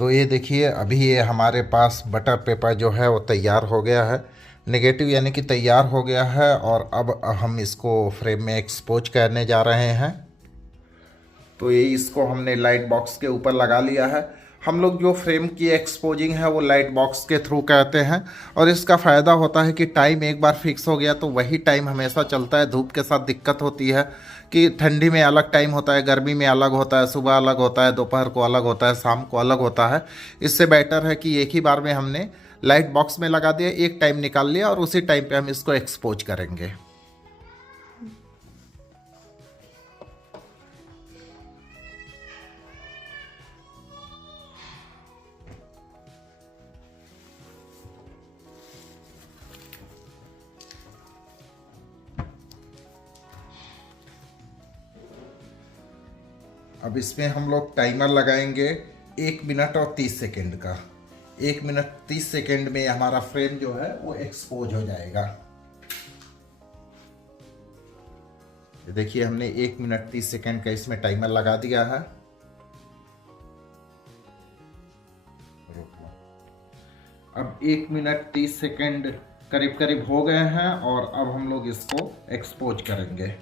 तो ये देखिए, अभी ये हमारे पास बटर पेपर जो है वो तैयार हो गया है। नेगेटिव यानी कि तैयार हो गया है, और अब हम इसको फ्रेम में एक्सपोज करने जा रहे हैं। तो ये इसको हमने लाइट बॉक्स के ऊपर लगा लिया है। हम लोग जो फ्रेम की एक्सपोजिंग है वो लाइट बॉक्स के थ्रू करते हैं, और इसका फ़ायदा होता है कि टाइम एक बार फिक्स हो गया तो वही टाइम हमेशा चलता है। धूप के साथ दिक्कत होती है कि ठंडी में अलग टाइम होता है, गर्मी में अलग होता है, सुबह अलग होता है, दोपहर को अलग होता है, शाम को अलग होता है। इससे बेटर है कि एक ही बार में हमने लाइट बॉक्स में लगा दिया, एक टाइम निकाल लिया और उसी टाइम पे हम इसको एक्सपोज करेंगे। अब इसमें हम लोग टाइमर लगाएंगे 1 मिनट और 30 सेकेंड का। 1 मिनट 30 सेकेंड में हमारा फ्रेम जो है वो एक्सपोज हो जाएगा। ये देखिए, हमने 1 मिनट 30 सेकेंड का इसमें टाइमर लगा दिया है। अब 1 मिनट 30 सेकेंड करीब करीब हो गए हैं, और अब हम लोग इसको एक्सपोज करेंगे।